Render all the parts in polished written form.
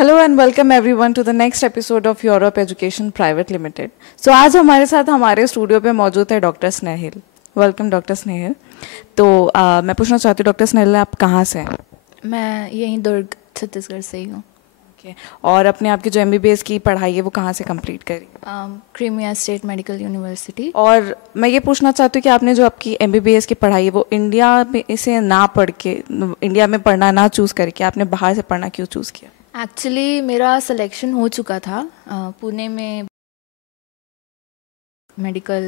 Hello and welcome everyone to the next episode of Europe Education Private Limited. So आज हमारे साथ हमारे studio पे मौजूद है doctor Snehil. Welcome doctor Snehil. तो मैं पूछना चाहती हूँ डॉक्टर स्नेहिल, आप कहाँ से हैं? मैं यहीं दुर्ग छत्तीसगढ़ से ही हूँ। ओके, और अपने आपकी जो MBBS की पढ़ाई है वो कहाँ से कंप्लीट करी? Crimea state medical university. और मैं ये पूछना चाहती हूँ कि आपने जो आपकी MBBS की पढ़ाई है वो इंडिया में इसे ना पढ़ के, इंडिया में पढ़ना ना चूज़ करके आपने बाहर से पढ़ना क्यों चूज़ किया? एक्चुअली मेरा सिलेक्शन हो चुका था पुणे में मेडिकल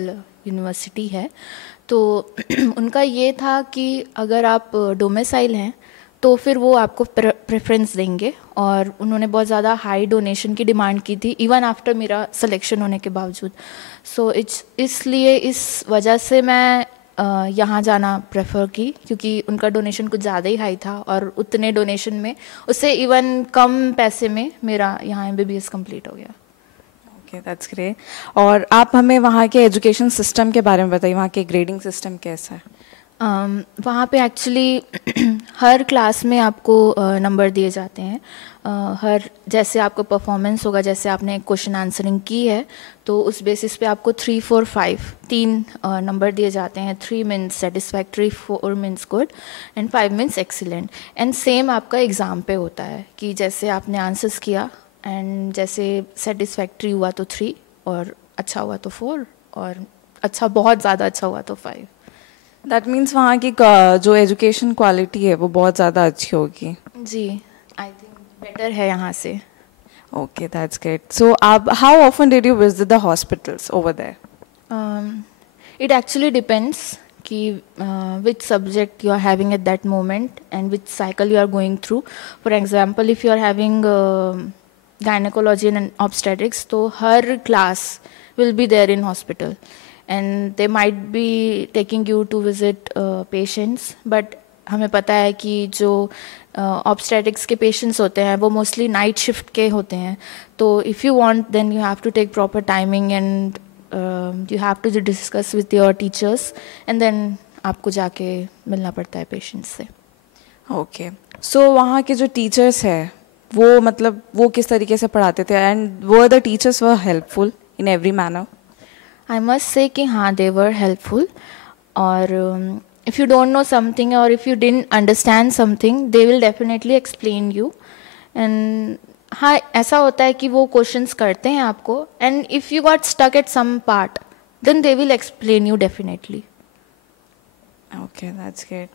यूनिवर्सिटी है, तो उनका ये था कि अगर आप डोमिसाइल हैं तो फिर वो आपको प्रेफरेंस देंगे, और उन्होंने बहुत ज़्यादा हाई डोनेशन की डिमांड की थी इवन आफ्टर मेरा सिलेक्शन होने के बावजूद। सो इसलिए इस वजह से मैं यहाँ जाना प्रेफर की, क्योंकि उनका डोनेशन कुछ ज़्यादा ही हाई था और उतने डोनेशन में उससे इवन कम पैसे में मेरा यहाँ MBBS कंप्लीट हो गया। Okay, that's great. और आप हमें वहाँ के एजुकेशन सिस्टम के बारे में बताइए, वहाँ के ग्रेडिंग सिस्टम कैसा है? वहाँ पे एक्चुअली हर क्लास में आपको नंबर दिए जाते हैं। हर जैसे आपका परफॉर्मेंस होगा, जैसे आपने क्वेश्चन आंसरिंग की है तो उस बेसिस पे आपको 3, 4, 5 तीन नंबर दिए जाते हैं। 3 means satisfactory, 4 means good and 5 means excellent. And same आपका एग्ज़ाम पे होता है कि जैसे आपने आंसर्स किया एंड जैसे सेटिस्फैक्ट्री हुआ तो 3, और अच्छा हुआ तो 4, और अच्छा बहुत ज़्यादा अच्छा हुआ तो 5। दैट मीन्स वहाँ की जो एजुकेशन क्वालिटी है वो बहुत ज़्यादा अच्छी होगी। जी, आई थिंक बेटर है यहाँ से। Okay, that's great. सो आप how often did you visit the hospitals over there? It actually depends कि which subject you are having at that moment and which cycle you are going through. For example, if you are having gynecology and obstetrics, तो हर class will be there in hospital and they might be taking you to visit patients, but हमें पता है कि जो obstetrics के patients होते हैं वो मोस्टली नाइट शिफ्ट के होते हैं, तो if you want then you have to take proper timing and you have to discuss with your teachers and then आपको जाके मिलना पड़ता है पेशेंट्स से। ओके, सो वहाँ के जो टीचर्स हैं वो मतलब वो किस तरीके से पढ़ाते थे, and were the teachers were helpful in every manner? I must say कि हाँ, दे वर हेल्पफुल, और if you don't know something or if you didn't understand something they will definitely explain you, and हाँ ऐसा होता है कि वो क्वेश्चंस करते हैं आपको, and if you got stuck at some part then they will explain you definitely. Okay, that's great.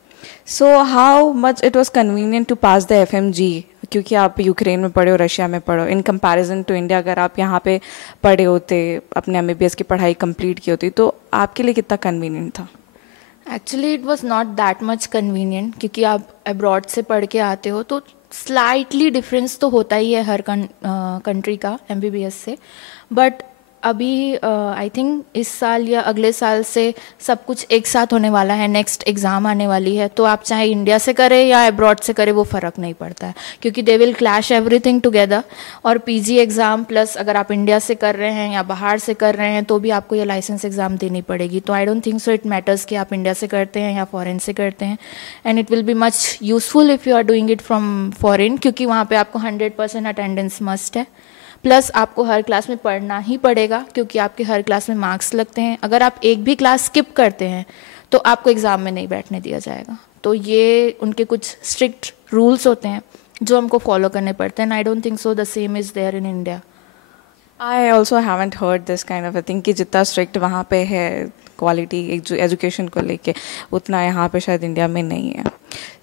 So how much it was convenient to pass the FMG, क्योंकि आप यूक्रेन में पढ़े हो, रशिया में पढ़े हो, इन कंपैरिजन टू इंडिया अगर आप यहाँ पे पढ़े होते, अपने MBBS की पढ़ाई कंप्लीट की होती, तो आपके लिए कितना कन्वीनियंट था? Actually it was not that much convenient, क्योंकि आप अब्रॉड से पढ़ के आते हो तो स्लाइटली डिफरेंस तो होता ही है हर कंट्री का MBBS से, बट अभी आई थिंक इस साल या अगले साल से सब कुछ एक साथ होने वाला है, नेक्स्ट एग्ज़ाम आने वाली है, तो आप चाहे इंडिया से करें या अब्रॉड से करें वो फ़र्क नहीं पड़ता है, क्योंकि they will clash everything together. और PG एग्ज़ाम प्लस अगर आप इंडिया से कर रहे हैं या बाहर से कर रहे हैं तो भी आपको ये लाइसेंस एग्ज़ाम देनी पड़ेगी। तो आई don't think so it matters कि आप इंडिया से करते हैं या फॉरेन से करते हैं, and it will be much useful if you are doing it from foreign, क्योंकि वहाँ पर आपको 100% अटेंडेंस मस्ट है, प्लस आपको हर क्लास में पढ़ना ही पड़ेगा क्योंकि आपके हर क्लास में मार्क्स लगते हैं। अगर आप एक भी क्लास स्किप करते हैं तो आपको एग्ज़ाम में नहीं बैठने दिया जाएगा। तो ये उनके कुछ स्ट्रिक्ट रूल्स होते हैं जो हमको फॉलो करने पड़ते हैं, and I don't think so the same is there in India. I also haven't heard this kind of a thing कि जितना स्ट्रिक्ट वहाँ पे है क्वालिटी एजुकेशन को लेके, उतना यहाँ पे शायद इंडिया में नहीं है।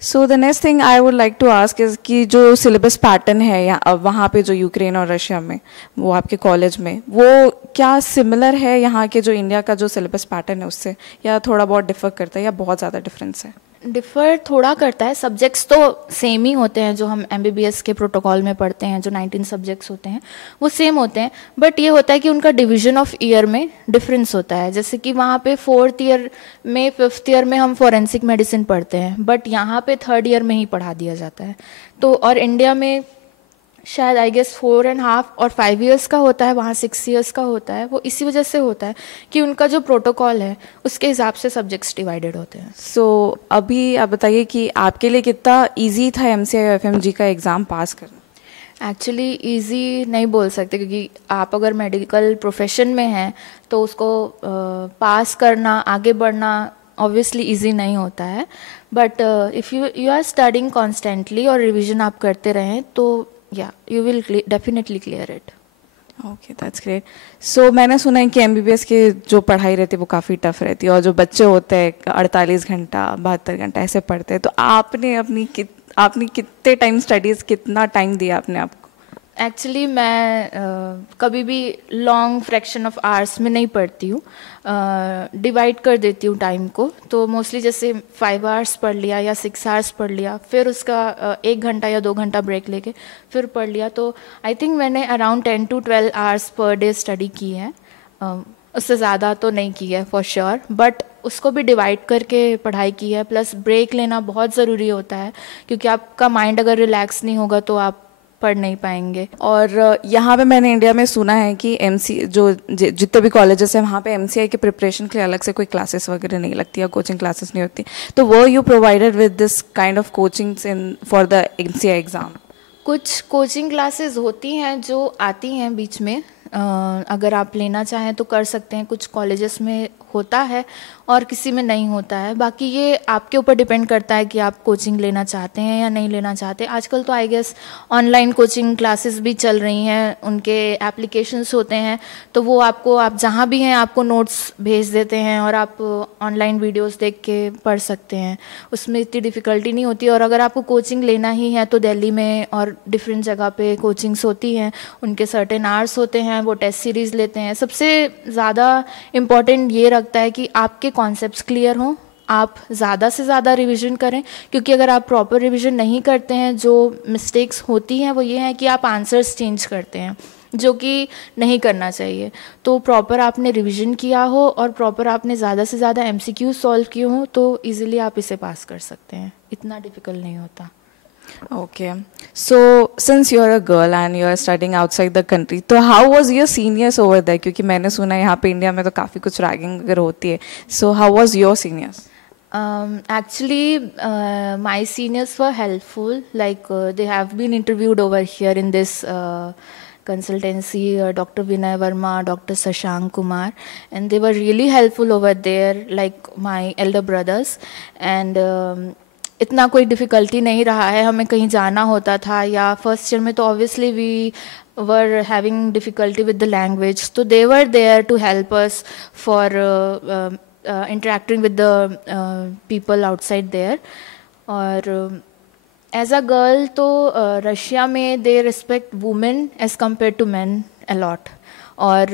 So the next thing I would like to ask is कि जो सिलेबस पैटर्न है या वहाँ पे जो यूक्रेन और रशिया में, वो आपके कॉलेज में, वो क्या सिमिलर है यहाँ के जो इंडिया का जो सिलेबस पैटर्न है उससे, या थोड़ा बहुत डिफर करता है या बहुत ज़्यादा डिफरेंस है? डिफ़र थोड़ा करता है। सब्जेक्ट्स तो सेम ही होते हैं, जो हम MBBS के प्रोटोकॉल में पढ़ते हैं, जो 19 सब्जेक्ट्स होते हैं वो सेम होते हैं, बट ये होता है कि उनका डिवीजन ऑफ ईयर में डिफरेंस होता है। जैसे कि वहाँ पे 4th ईयर में 5th ईयर में हम फॉरेंसिक मेडिसिन पढ़ते हैं, बट यहाँ पे 3rd ईयर में ही पढ़ा दिया जाता है। तो और इंडिया में शायद आई गेस 4.5 और 5 इयर्स का होता है, वहाँ 6 इयर्स का होता है। वो इसी वजह से होता है कि उनका जो प्रोटोकॉल है उसके हिसाब से सब्जेक्ट्स डिवाइडेड होते हैं। सो अभी आप बताइए कि आपके लिए कितना इजी था MCI और FMG का एग्ज़ाम पास करना? एक्चुअली इजी नहीं बोल सकते, क्योंकि आप अगर मेडिकल प्रोफेशन में हैं तो उसको पास करना, आगे बढ़ना ऑब्वियसली इजी नहीं होता है. But if you are studying constantly और रिवीजन आप करते रहें तो या you will definitely clear it. Okay, that's great. So मैंने सुना है कि एमबीबीएस की जो पढ़ाई रहती है वो काफ़ी टफ रहती है, और जो बच्चे होते हैं 48 घंटा 72 घंटा ऐसे पढ़ते हैं, तो आपने कितने टाइम स्टडीज़, कितना टाइम दिया अपने आप को? एक्चुअली मैं कभी भी लॉन्ग फ्रैक्शन ऑफ आवर्स में नहीं पढ़ती हूँ, डिवाइड कर देती हूँ टाइम को. तो मोस्टली जैसे 5 आवर्स पढ़ लिया या 6 आवर्स पढ़ लिया, फिर उसका 1 घंटा या 2 घंटा ब्रेक लेके फिर पढ़ लिया. तो आई थिंक मैंने around 10 to 12 hours per day study की है. उससे ज़्यादा तो नहीं की है फॉर श्योर, बट उसको भी डिवाइड करके पढ़ाई की है. प्लस ब्रेक लेना बहुत ज़रूरी होता है, क्योंकि आपका माइंड अगर रिलैक्स नहीं होगा तो आप पढ़ नहीं पाएंगे. और यहाँ पे मैंने इंडिया में सुना है कि जितने भी कॉलेजेस हैं वहाँ पे एमसीआई के प्रिपरेशन के लिए अलग से कोई क्लासेस वगैरह नहीं लगती या कोचिंग क्लासेस नहीं होती. तो वो you provided with this kind of coachings in for the MCI exam? कुछ कोचिंग क्लासेस होती हैं जो आती हैं बीच में, अगर आप लेना चाहें तो कर सकते हैं. कुछ कॉलेजेस में होता है और किसी में नहीं होता है. बाकी ये आपके ऊपर डिपेंड करता है कि आप कोचिंग लेना चाहते हैं या नहीं लेना चाहते. आजकल तो I guess online coaching classes भी चल रही हैं, उनके एप्लीकेशंस होते हैं, तो वो आपको, आप जहाँ भी हैं आपको नोट्स भेज देते हैं और आप ऑनलाइन वीडियोस देख के पढ़ सकते हैं. उसमें इतनी डिफ़िकल्टी नहीं होती. और अगर आपको कोचिंग लेना ही है तो दिल्ली में और डिफरेंट जगह पे कोचिंग्स होती हैं, उनके सर्टेन आवर्स होते हैं, वो टेस्ट सीरीज़ लेते हैं. सबसे ज़्यादा इम्पॉर्टेंट ये रखता है कि आपके कॉन्सेप्ट्स क्लियर हों, आप ज़्यादा से ज़्यादा रिवीजन करें. क्योंकि अगर आप प्रॉपर रिवीजन नहीं करते हैं, जो मिस्टेक्स होती हैं वो ये है कि आप आंसर्स चेंज करते हैं, जो कि नहीं करना चाहिए. तो प्रॉपर आपने रिवीजन किया हो और प्रॉपर आपने ज़्यादा से ज़्यादा एमसीक्यू सॉल्व किए हों तो इजीली आप इसे पास कर सकते हैं. इतना डिफ़िकल्ट नहीं होता. Okay, so since you're a girl and you're studying outside the country, तो how was your seniors over there? क्योंकि मैंने सुना है यहाँ पे इंडिया में तो काफ़ी कुछ रैगिंग वगैरह होती है. So how was your seniors? Actually, my seniors were helpful. Like they have been interviewed over here in this consultancy, Dr. Vinay Verma, Dr. Sashank Kumar, and they were really helpful over there, like my elder brothers. And इतना कोई difficulty नहीं रहा है. हमें कहीं जाना होता था या फर्स्ट ईयर में तो obviously we were having difficulty with the language, तो they were there to help us for interacting with the people outside there. और एज अ गर्ल तो रशिया में they respect women as compared to man a lot. और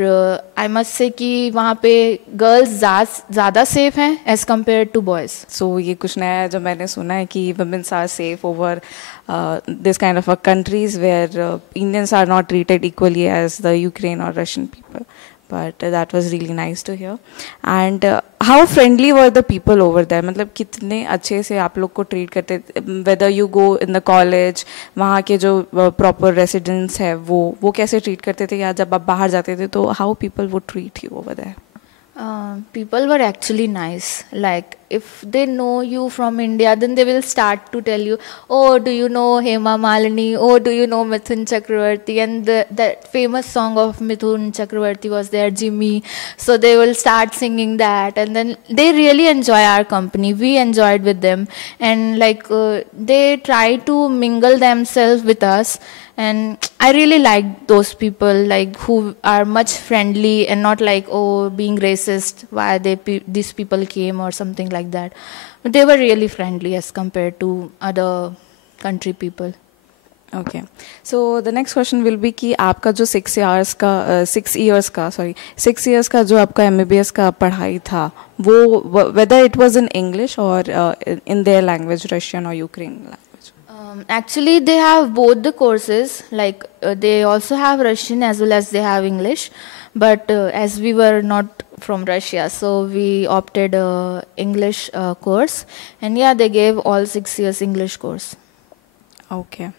I must say कि वहाँ पे girls ज़्यादा safe हैं as compared to boys. So ये कुछ नया है जो मैंने सुना है कि womens are safe over this kind of countries where Indians are not treated equally as the Ukraine or Russian people. But that was really nice to hear. And how friendly were the people over there? मतलब कितने अच्छे से आप लोग को treat करते, whether you go in the college, वहाँ के जो proper residents है वो कैसे ट्रीट करते थे, या जब आप बाहर जाते थे तो how people would treat you over there? People were actually nice. Like if they know you from India, then they will start to tell you, oh, do you know Hema Malini? Oh, do you know Mithun Chakravarti? And that famous song of Mithun Chakravarti was there, Jimmy. So they will start singing that, and then they really enjoy our company. We enjoyed with them, and like they try to mingle themselves with us. And I really like those people, like who are much friendly and not like, oh, being racist, why these people came or something like that. But they were really friendly as compared to other country people. Okay, so the next question will be कि आपका जो 6 years का जो आपका MBBS का पढ़ाई था वो whether it was in English or in their language, Russian or Ukraine language? Actually, they have both the courses. Like they also have Russian as well as they have English. But as we were not from Russia, so we opted English course. And yeah, they gave all 6 years English course. Okay.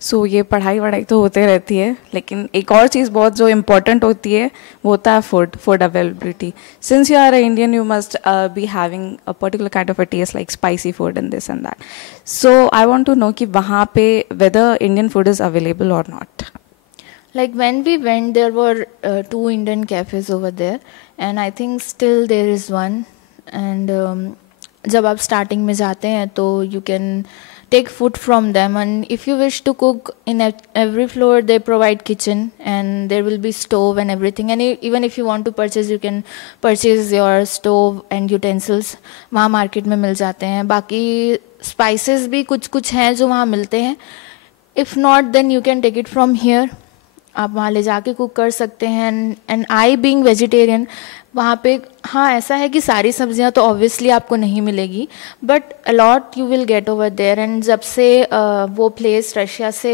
सो ये पढ़ाई वढ़ाई तो होते रहती है, लेकिन एक और चीज़ बहुत जो इम्पोर्टेंट होती है वो होता है food availability. Since you are a Indian, you must be having a particular kind of a taste like spicy food and this and that. So I want to know कि वहाँ पे whether Indian food is available और not. Like when we went, there were 2 Indian cafes over there, and I think still there is one. And जब आप starting में जाते हैं तो you can take food from them, and if you wish to cook in every floor they provide kitchen and there will be stove and everything, and even if you want to purchase you can purchase your stove and utensils वहाँ market में मिल जाते हैं. बाकी spices भी कुछ कुछ हैं जो वहाँ मिलते हैं. If not then you can take it from here. आप वहाँ ले जाके कुक कर सकते हैं. एंड आई बीइंग वेजिटेरियन, वहाँ पे हाँ ऐसा है कि सारी सब्जियाँ तो ऑब्वियसली आपको नहीं मिलेगी, but a lot you will get over there. And जब से वो प्लेस रशिया से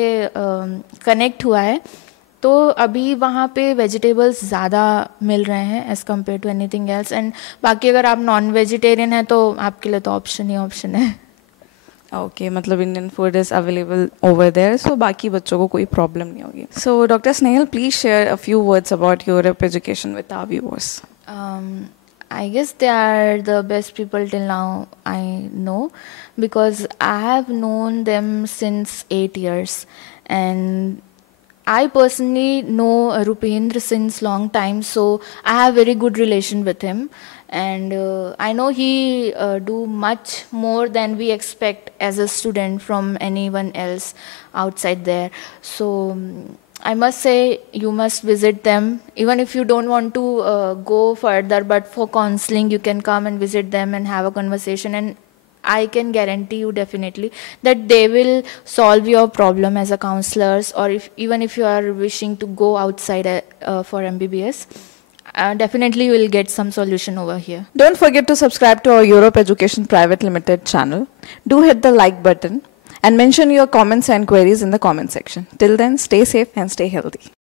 कनेक्ट हुआ है तो अभी वहाँ पे वेजिटेबल्स ज़्यादा मिल रहे हैं as compared to anything else. And बाकी अगर आप नॉन वेजिटेरियन हैं तो आपके लिए तो ऑप्शन ही ऑप्शन है. ओके, मतलब Indian food is available over there, so बाकी बच्चों को कोई प्रॉब्लम नहीं होगी. So doctor Snehal, please share a few words about Europe education with our viewers. I guess they are the best people till now I know, because I have known them since 8 years, and I personally know Rupendra since long time, so I have very good relation with him, and I know he do much more than we expect as a student from anyone else outside there. So I must say you must visit them, even if you don't want to go further, but for counseling you can come and visit them and have a conversation, and I can guarantee you definitely that they will solve your problem as a counselors, or even if you are wishing to go outside for MBBS, definitely you will get some solution over here. Don't forget to subscribe to our Europe Education Private Limited channel. Do hit the like button and mention your comments and queries in the comment section. Till then, stay safe and stay healthy.